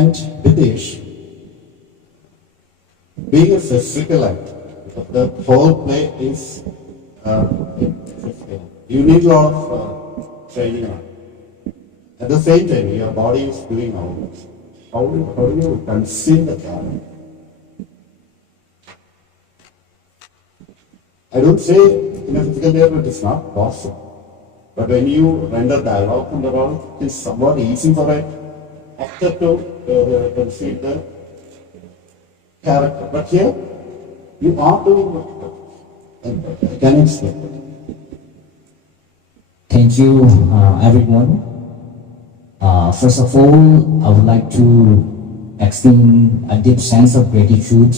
And Bitesh, being a physical actor, the whole play is physical. You need a lot of training on it. At the same time, your body is doing all this. How do you conceive the talent? I don't say in a physical way it is not possible. But when you render dialogue from the role, it is somewhat easy for an actor to conceive the character. But here, you are doing what can explain it. Thank you, everyone. First of all, I would like to extend a deep sense of gratitude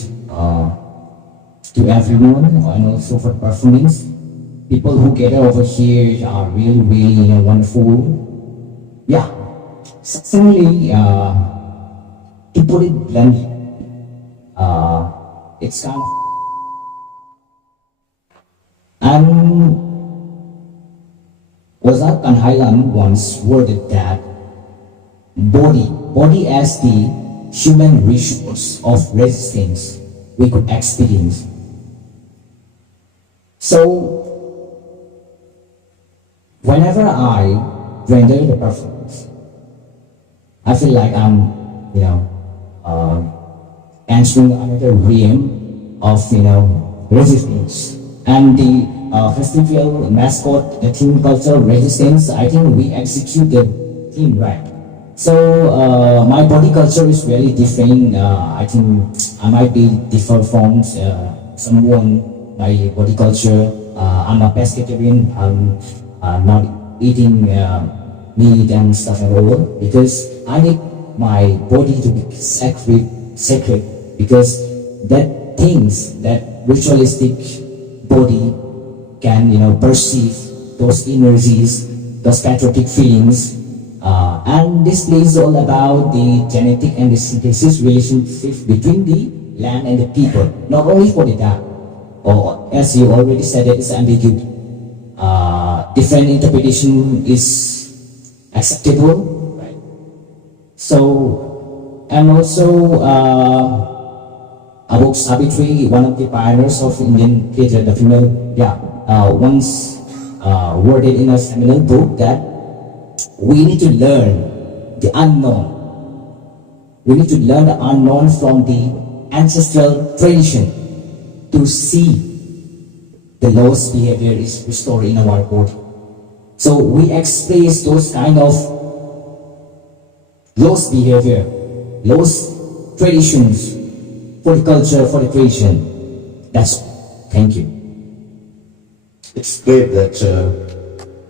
to everyone and also for the performance. People who gather over here are really wonderful. Yeah, certainly, to put it bluntly, it's kind of... Kanjirampallam once worded that body as the human resource of resistance we could experience. So, whenever I render the performance, I feel like I'm, entering another realm of, resistance. And the festival mascot, the theme culture resistance, I think we execute the theme right. So my body culture is very different. I think I might be different from someone. My body culture, I'm a pescatarian. I'm not eating meat and stuff at all because I need my body to be sacred because that things that ritualistic body can perceive those energies, those patriotic feelings, and this play is all about the genetic and the synthesis relationship between the land and the people, not only for the dad, or as you already said, it is ambiguous. Different interpretation is acceptable, right? So, and also Abok Savitri, one of the pioneers of Indian theatre, the female, once worded in a seminal book that we need to learn the unknown. We need to learn the unknown from the ancestral tradition to see the lost behavior is restored in our body. So we express those kind of lost behavior, lost traditions for the culture, for the tradition. That's all. Thank you. It's great that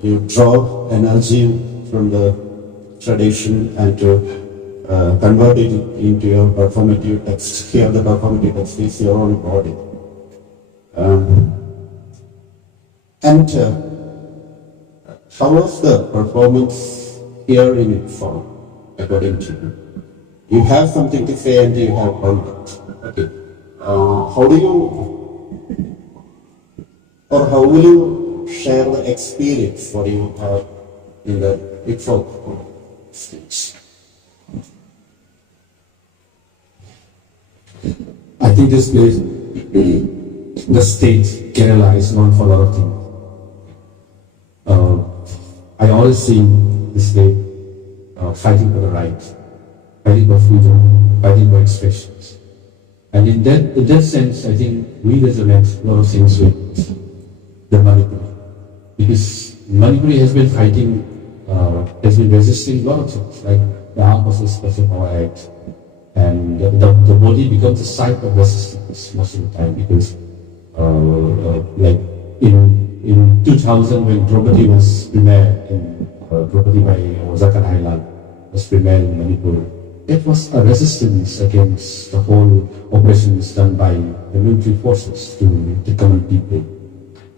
you draw energy from the tradition and to convert it into your performative text. Here the performative text is your own body. How was the performance here in ITFOK, according to you? You have something to say and you have content. Okay. How will you share the experience what you have in the ITFOK stage? I think this place, the state, Kerala, is known for a lot of things. I always see this state fighting for the rights, fighting for freedom, fighting for expressions. And in that sense, I think we resonate a lot of things with the Manipuri. Because Manipuri has been fighting, has been resisting a lot of things, like the Armed Forces Special Power Act. And the body becomes a site of resistance most of the time because, like in 2000 when Draupadi was premiered, Draupadi by Kanjirampallam was premiered in Manipur, it was a resistance against the whole operations done by the military forces to the common people.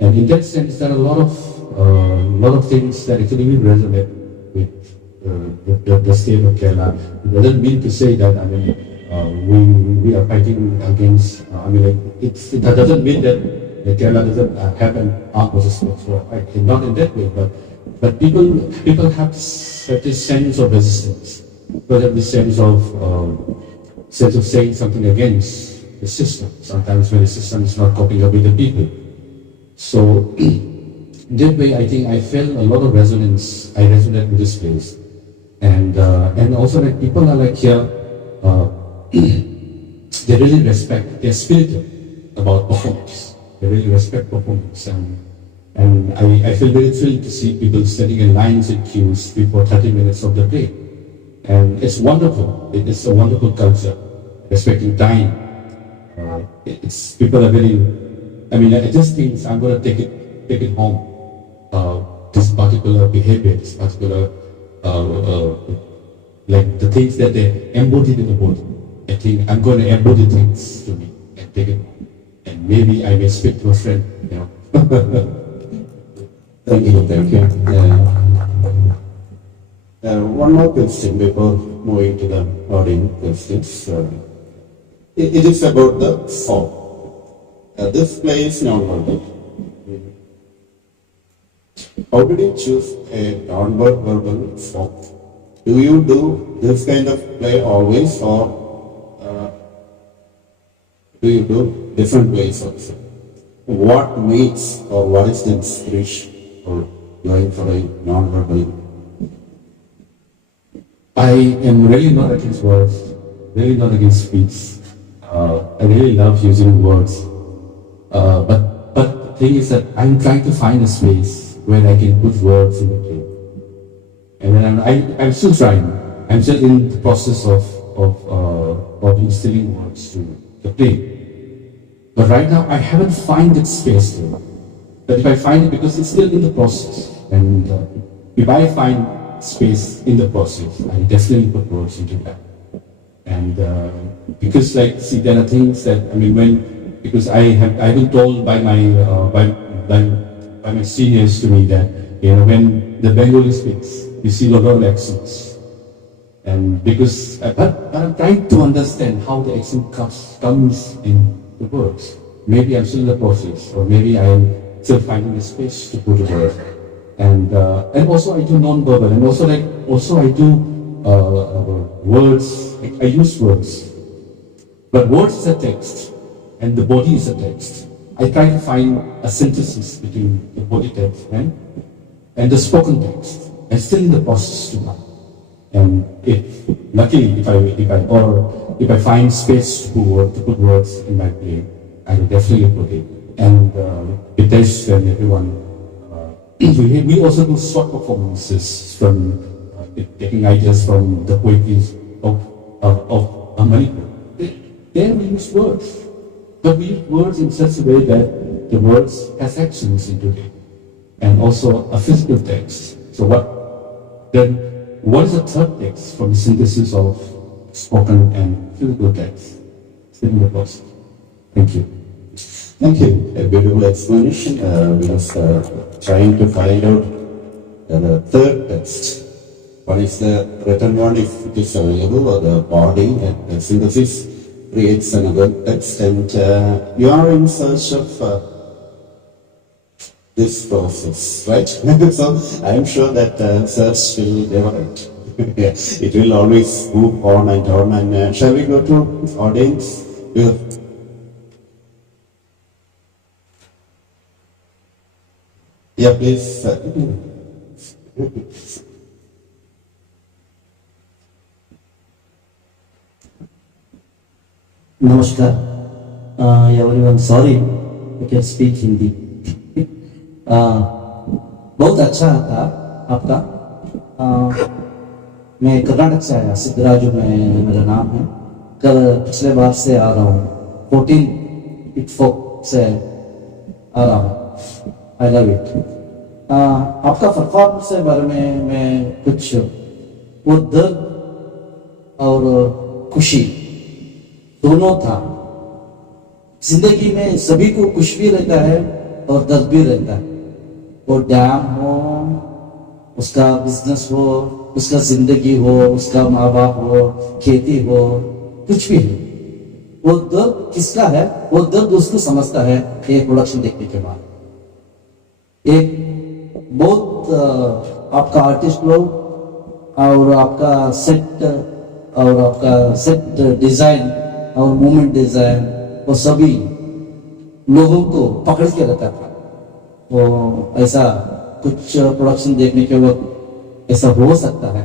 And in that sense, there are a lot of things that actually will resonate with the state of Kerala. It doesn't mean to say that we are fighting against. That doesn't mean that Kerala doesn't have an armed forces. So not in that way, but people have this sense of resistance But have this sense of saying something against the system. Sometimes when the system is not coping up with the people. So that way, I think I felt a lot of resonance. I resonate with this place, and also like people are like here. They really respect. They're spiritual about performance. They really respect performance, and I feel very thrilled to see people standing in lines and queues before 30 minutes of the play, and it's wonderful. It's a wonderful culture, respecting time. It's people are very. I mean, I just think I'm going to take it home. This particular behavior, this particular like the things that they embodied in the body. I think I'm going to embody things to me and take it home. And maybe I may speak to a friend, you know. Thank you, thank you. One more question before moving to the audience questions. It is about the form. This play is non-verbal. How did you choose a non-verbal form? Do you do this kind of play always, or do you do different ways also? What makes or what is the inspiration for going for a non-verbal? I am really not against words, really not against speech. I really love using words. But the thing is that I'm trying to find a space where I can put words in the play. And then I'm still trying. I'm still in the process of instilling words to the play. But right now, I haven't found that space there. But if I find it, because it's still in the process, and if I find space in the process, I definitely put words into that. And because, like, see, there are things that I mean, because I've been told by my seniors to me that when the Bengali speaks, you see a lot of accents. And because, but I'm trying to understand how the accent comes in the words. Maybe I'm still in the process, or maybe I'm still finding a space to put a word. And also I do non-verbal, and also I do words. I use words, but words is a text, and the body is a text. I try to find a synthesis between the body text and the spoken text. I'm still in the process to now. And if luckily, if I find space to put words in my play, I will definitely put it. And Bitesh and everyone, we also do short performances from taking ideas from the poetry of Manipur. There we use words, but we use words in such a way that the words has actions into it, and also a physical text. So what is the third text from the synthesis of spoken and physical text? Still in the process. Thank you. Thank you. A beautiful explanation. We was trying to find out the third text. One is the written one, if it is available, or the body, and the synthesis creates another text. And you are in search of this process, right? So I'm sure that search will never end. Yes, it will always move on and on. And shall we go to audience? Yeah, please. Namaskar. Everyone, sorry, I can speak Hindi. बहुत अच्छा था आपका. मैं कर्नाटक से आया, सिद्धराजू में मेरा नाम है. कल पिछले बार से आ रहा हूँ, 15th ITFOK से आ रहा हूँ. I love it. आपका परफॉर्मेंस के बारे में मैं कुछ, वो दर्द और खुशी दोनों था. जिंदगी में सभी को कुछ भी रहता है और दर्द भी रहता है. वो डैम हो, उसका बिजनेस हो, उसका जिंदगी हो, उसका माँ बाप हो, खेती हो, कुछ भी हो. वो दर्द किसका है, वो दर्द उसको समझता है एक प्रोडक्शन देखने के बाद. एक बहुत आपका आर्टिस्ट लोग और आपका सेट डिजाइन और मूवमेंट डिजाइन वो सभी लोगों को पकड़ के रखा था। वो ऐसा कुछ प्रोडक्शन देखने के वक्त ऐसा हो सकता है,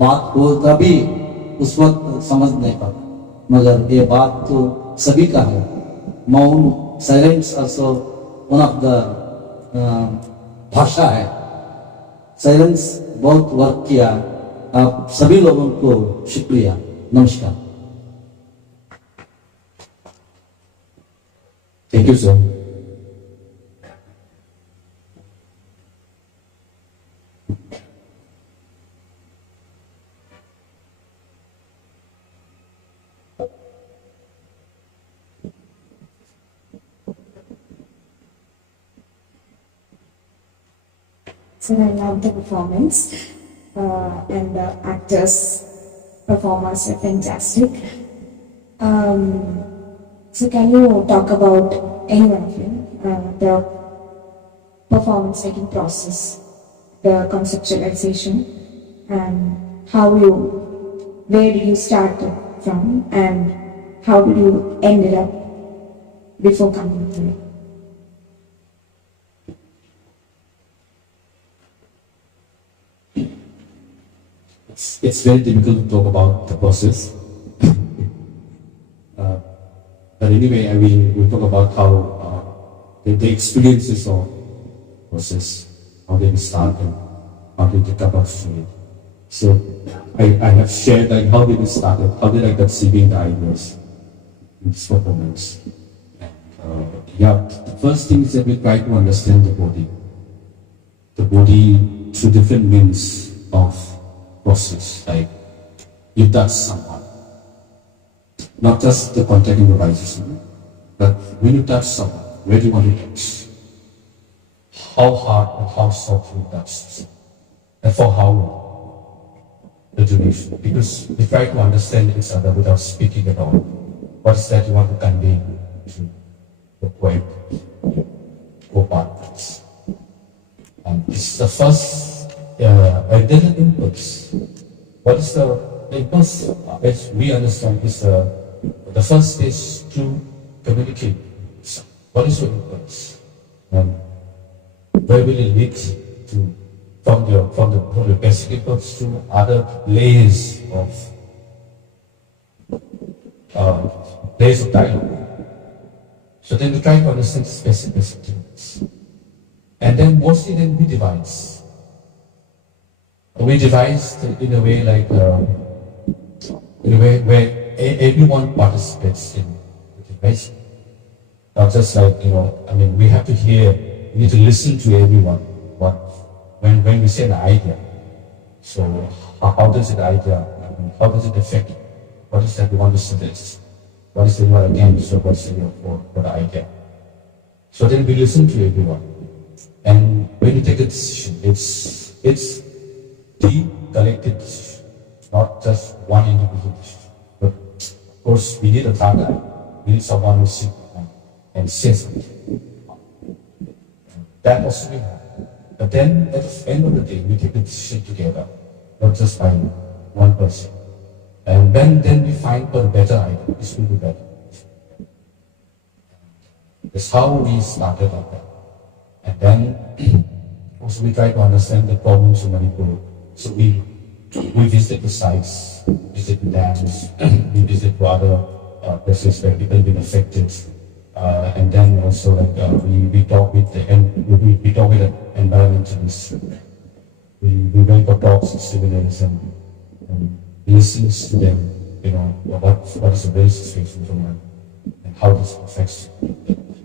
बात होता भी उस वक्त समझ नहीं पाता, मगर ये बात तो सभी का है। मौन, silence also one of the भाषा है। साइलेंस बहुत वर्क किया। आप सभी लोगों को शुक्रिया, नमस्कार। Thank you, sir. So I love the performance and the actors' performance were fantastic. So can you talk about any one of you, the performance making process, the conceptualization, and where did you start from, and how did you ended up before coming here? It's very difficult to talk about the process. But anyway, I mean, we talk about how the experiences of process, how they start and how they get up to it. So I have shared like how did it start, how did I conceiving the ideas in this performance. And the first thing is that we try to understand the body through different means of process. Like you touch someone, not just the contacting devices, but when you touch someone, where do you want to touch? How hard and how soft you touch, and for how long? The duration. Because we try to understand each other without speaking at all. What is that you want to convey to the poet or partners? And this is the first identity impulse. What is the impulse? As we understand, is the first is to communicate. What is your impulse? Where will it lead to? From the basic impulse to other layers of dialogue. So then we try to understand specific things, and then mostly then we devise. We devised in a way like in a way where everyone participates in the device. Not just like I mean, we have to hear. We need to listen to everyone. When we say an idea, so how does it idea? How does it affect? What is that we want to suggest? What is it you are against? So what's it for the idea? So then we listen to everyone, and when you take a decision, it's the collective decision, not just one individual decision. But of course, we need a third eye. We need someone who sits and says something. That also we have. But then at the end of the day, we take the decision together, not just by one person. And then we find for a better idea. This will be better. That's how we started on that. And then also we try to understand the problems of Manipur. So we visit the sites, visit the dams, we visit other places where people have been affected. And then also like we talk with the environmentalists. We went for talks with civilians and listen to them. What is the real situation from them and how this affects them.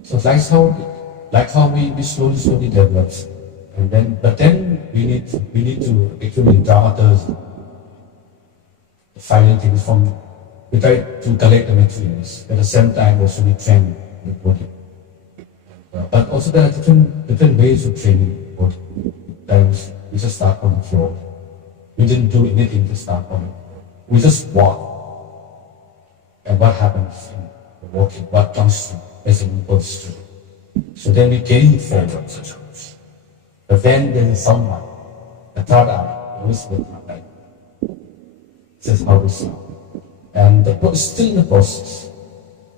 So that's how we slowly develop. And then we need to actually dramatize the final things from. We try to collect the materials at the same time also we train the body. But also there are different ways of training the body. Times we just start on the floor. We didn't do anything to start on it. We just walk. And what happens in the walking? What comes through as an impulse to. So then we carry it forward. But then there is someone, the third eye, always with my light. This is how we see. And still in the process.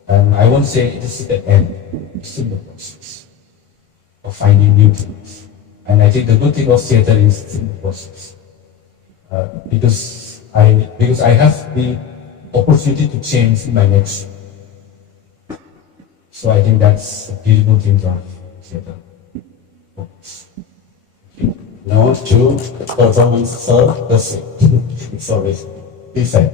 And I won't say it is the end. It's still in the process of finding new things. And I think the good thing of theatre is it's in the process. Because I have the opportunity to change in my next. So I think that's a beautiful thing of theatre. Now to performance, sir. That's it. Sorry. Please say.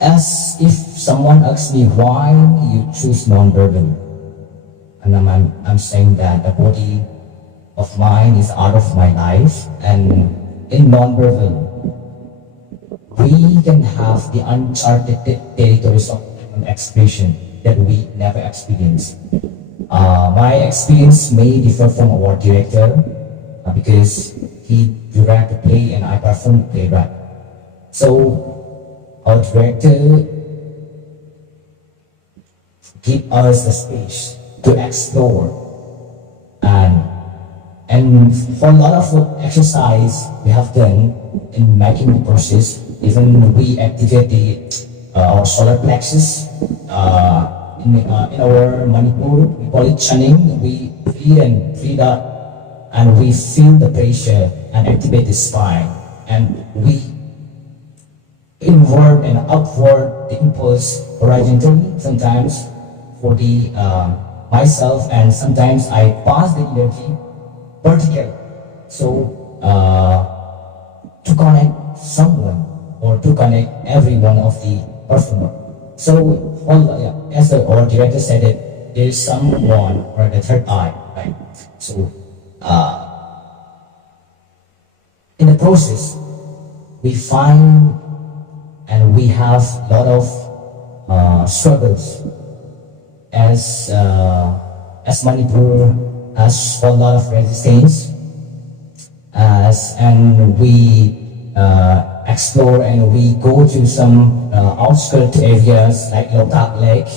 As if someone asks me why you choose non-verbal, and I'm saying that the body of mine is out of my life, and in non-verbal, we can have the uncharted territories of human expression that we never experienced. My experience may differ from our director because he directed the play and I performed the play, right? So our director give us the space to explore, and for a lot of exercise we have done in making the process. Even we activate our solar plexus in our Manipur. We call it channing. We breathe out, and we feel the pressure and activate the spine, and we inward and upward the impulse horizontally sometimes for the myself, and sometimes I pass the energy vertically. So to connect someone or to connect every one of the performer. So as our director said it, there is someone or the third eye, right? So in the process we find and we have a lot of struggles as Manipur has a lot of resistance, and we explore and we go to some outskirts areas like Lotak Lake,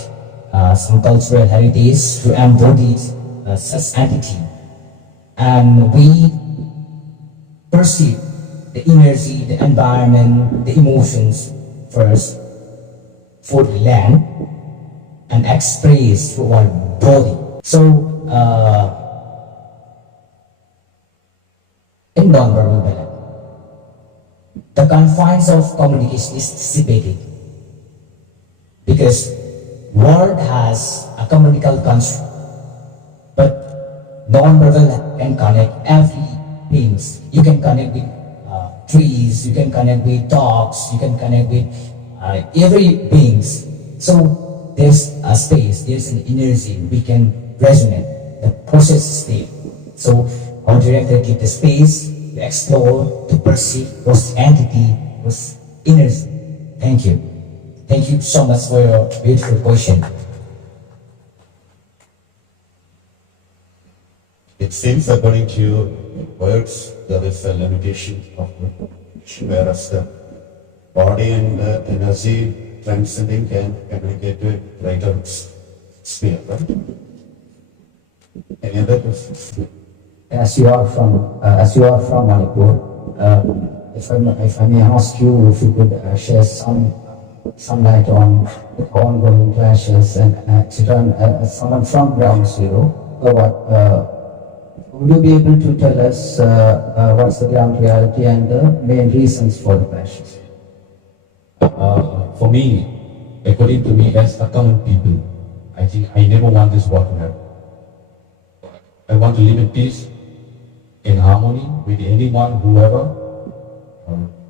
some cultural heritage to embody such entity, and we perceive the energy, the environment, the emotions first for the land and express through our body. So in non-verbal ballet, the confines of communication is dissipated because word has a communicable construct, but non-verbal can connect every things. You can connect with trees, you can connect with dogs, you can connect with every beings. So there's a space, there's an energy, we can resonate the process state. So our director give the space to explore, to perceive those entity, those energy. Thank you. Thank you so much for your beautiful question. It seems according to your words, there is a limitation of whereas the body and the energy transcending can communicate to a greater sphere, right? Any other questions? As you are from Manipur, if I may ask you if you could share some light on the ongoing clashes and etc. As someone from Ground Zero, would you be able to tell us what's the ground reality and the main reasons for the clashes? For me, according to me, as a common people, I think I never want this war to happen. I want to live in peace, in harmony with anyone, whoever.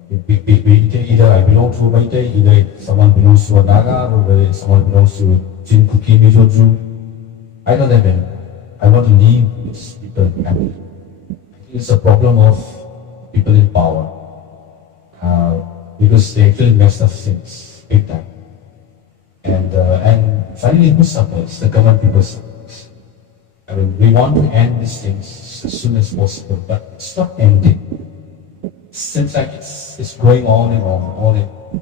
Either I belong to a Bitesh, either someone belongs to a Naga, or whether someone belongs to Jin Kuki Mizo Jew. I don't have any. I want to live with people happily. I think it's a problem of people in power. Because they actually messed up things big time. And finally who suffers? The common people suffers. I mean, we want to end these things as soon as possible, but it's not ending. It seems like it's going on and on and on.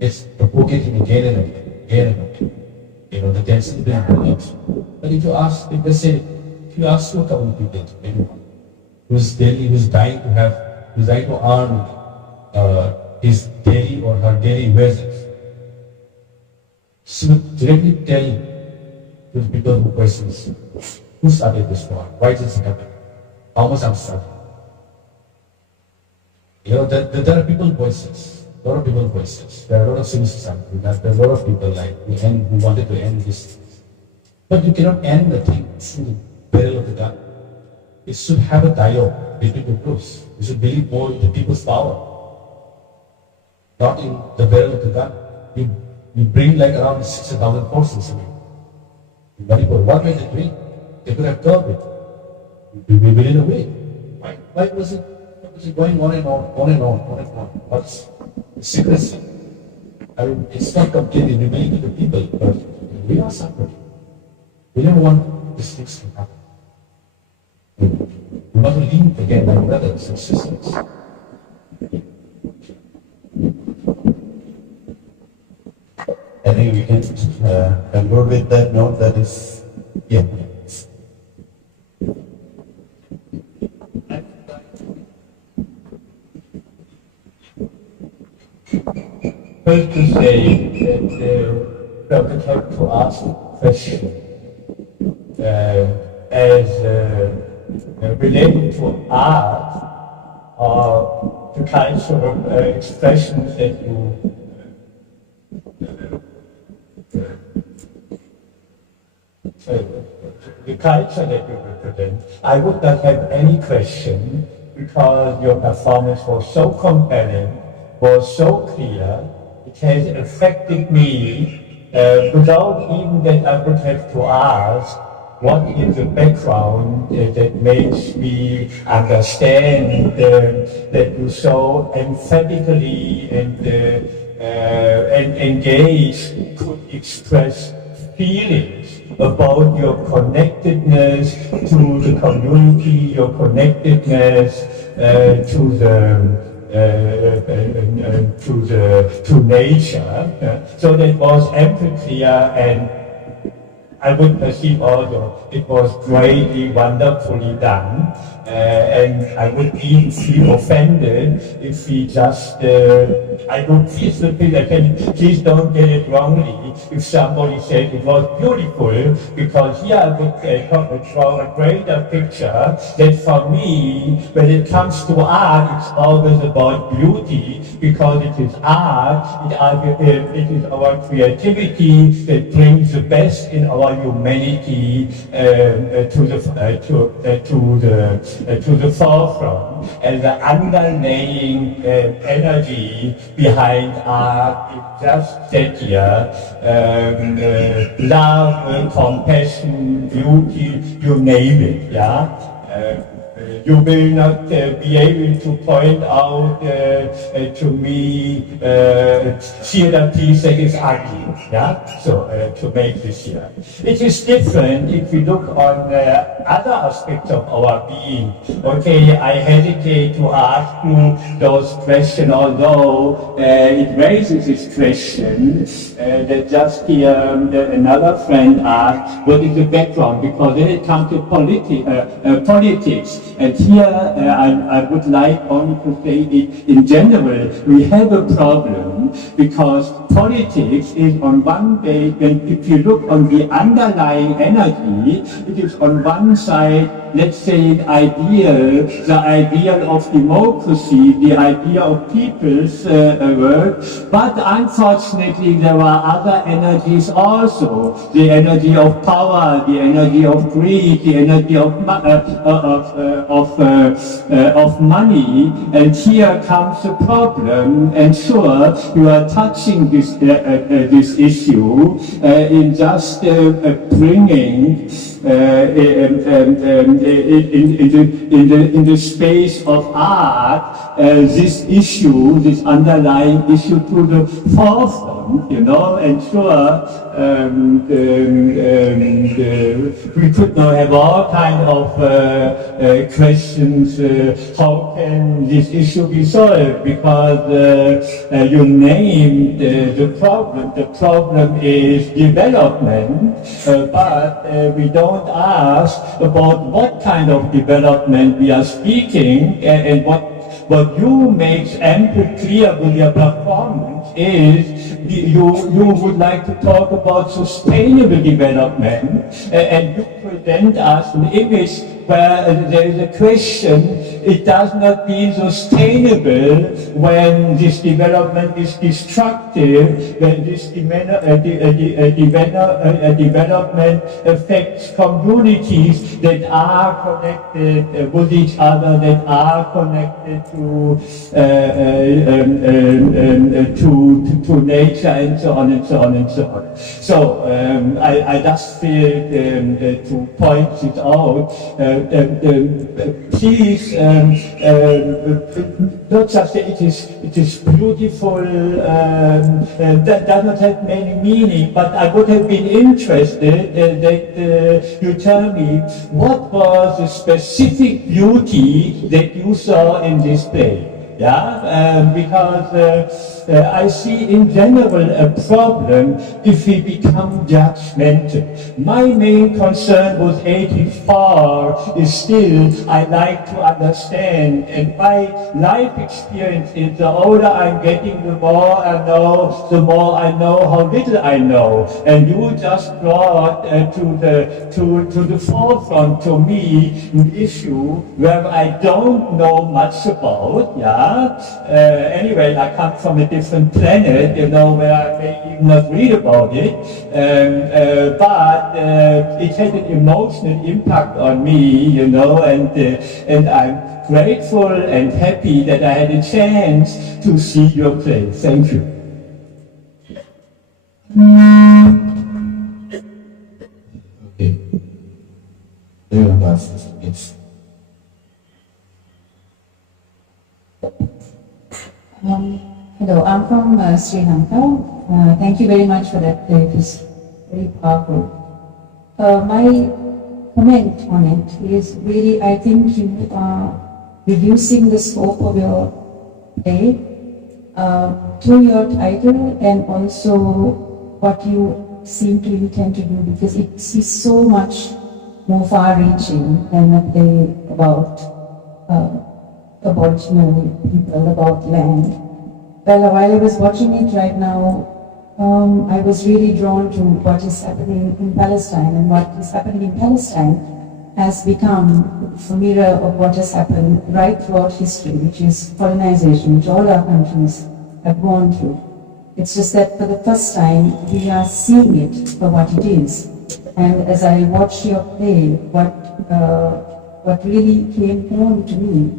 It's propagating again and again. You know, the tension being built up. But if you ask to a common people, anyone who's dying to earn his daily or her daily wages, she would directly tell to the people who questions, who started this war, why did it happen, how much I'm struggling. You know, there are people voices, a lot of people voices. There are a lot of civil society, there are a lot of people like who wanted to end this. But you cannot end the thing through the barrel of the gun. It should have a dialogue between the groups. You should believe more in the people's power, not in the barrel of the gun. You bring like around 60,000 forces in Manipur. What were they doing? They could have curbed it. Within a way. Why was it going on and on? What's the secrecy? I mean, it's not completely revealed to the people, but we are suffering. We don't want these things to happen. We want to live again like brothers and sisters. I think we can conclude with that note. That is, yeah. First to say that we have to ask the question as related to art or the kinds of expressions that you the culture that you represent. I would not have any question because your performance was so compelling, was so clear. It has affected me without even that I would have to ask what is the background that makes me understand that you so emphatically and engaged could express feelings about your connectedness to the community, your connectedness to nature. So that was empathy, and I would perceive also it was greatly, wonderfully done, and I would even feel offended if we just, I would please don't get it wrongly if somebody said it was beautiful, because here I would draw a greater picture that for me, when it comes to art, it's always about beauty, because it is art, it is our creativity that brings the best in our humanity to the forefront, and the underlying energy behind art is just that here, love, compassion, beauty, you name it, yeah. You will not be able to point out to me theater piece that is ugly, yeah? So to make this here. It is different if we look on other aspects of our being. Okay, I hesitate to ask you those questions, although it raises this question that just here another friend asked, what is the background? Because when it comes to politics, and here I would like only to say it in general, we have a problem because politics is on one way, if you look on the underlying energy, it is on one side, let's say the ideal of democracy, the idea of people's work, but unfortunately there are other energies also, the energy of power, the energy of greed, the energy of money, and here comes the problem, and sure, you are touching this issue in just bringing in the space of art, this issue, this underlying issue to the forefront, you know, and sure, we could now have all kind of questions, how can this issue be solved, because you named the problem. The problem is development, but we don't ask about what kind of development we are speaking and what you make ample clear with your performance is you would like to talk about sustainable development, and you present us an image where there is a question, it does not mean sustainable when this development is destructive, when this development affects communities that are connected with each other, that are connected to nature, and so on and so on and so on. So I just feel to point it out. Please not just say it is beautiful, that does not have many meaning, but I would have been interested that you tell me what was the specific beauty that you saw in this play. Yeah, because I see in general a problem if we become judgmental. My main concern with 84 is still I like to understand, and my life experience is the older I'm getting, the more I know how little I know. And you just brought to the forefront to me an issue where I don't know much about. Yeah. Anyway, I come from a different planet, where I may even not read about it, but it had an emotional impact on me, and I'm grateful and happy that I had a chance to see your play. Thank you. Okay. Do you want to ask this? Yes. Hello, I'm from Sri Lanka. Thank you very much for that play. It was very powerful. My comment on it is really, I think you are reducing the scope of your play through your title and also what you seem to intend to do, because it is so much more far-reaching than a play about Aboriginal people, about land. Well, while I was watching it right now, I was really drawn to what is happening in Palestine, and what is happening in Palestine has become a mirror of what has happened right throughout history, which is colonization, which all our countries have gone through. It's just that for the first time, we are seeing it for what it is. And as I watched your play, what really came home to me,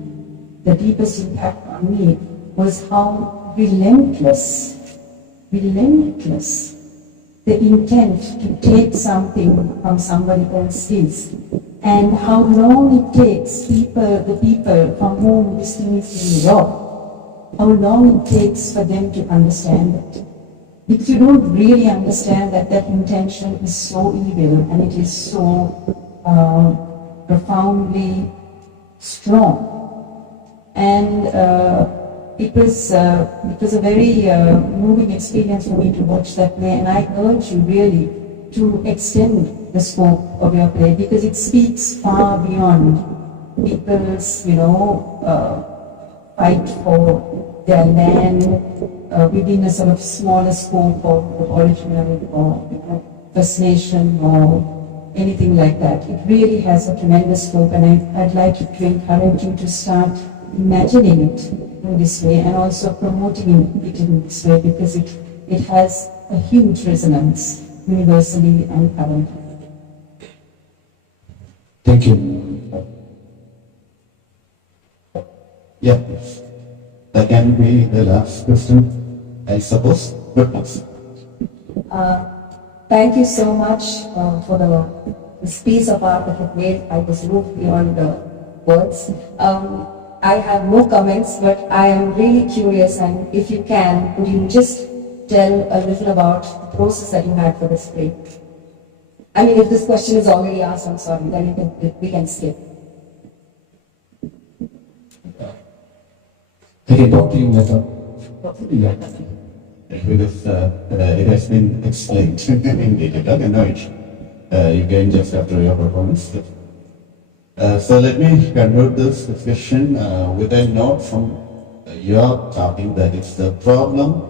the deepest impact on me, was how relentless the intent to take something from somebody else is, and how long it takes the people from whom this thing is being robbed, how long it takes for them to understand it. If you don't really understand that intention is so evil and it is so profoundly strong, and it was a very moving experience for me to watch that play, and I urge you really to extend the scope of your play, because it speaks far beyond people's, fight for their land within a sort of smaller scope of Aboriginal or First Nation or anything like that. It really has a tremendous scope, and I'd like to encourage you to start imagining it in this way and also promoting it in this way, because it has a huge resonance universally and currently. Thank you. Yeah, that can be the last question, I suppose. Good answer. Thank you so much for this piece of art that you've made. I was moved beyond the words. I have no comments, but I am really curious, and if you can, could you just tell a little about the process that you had for this play? I mean, if this question is already asked, I'm sorry, then we can skip. I can talk to you later. Because it has been explained in detail. Okay, no issue. You can just after your performance. So let me conclude this discussion with a note from your topic, that is the problem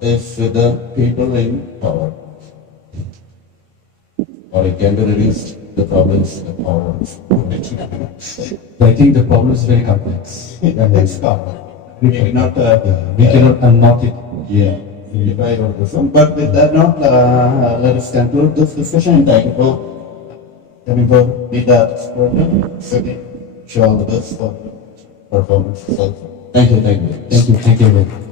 is with the people in power. Or it can be reduced, the problems in the power. I think the problem is very complex. It's common. We cannot, We cannot unknot it. yeah, divide on this one. But with that note, let us conclude this discussion. Thank you for coming for this program. So, wish you all the best for performance. So, thank you. Thank you. Thank you.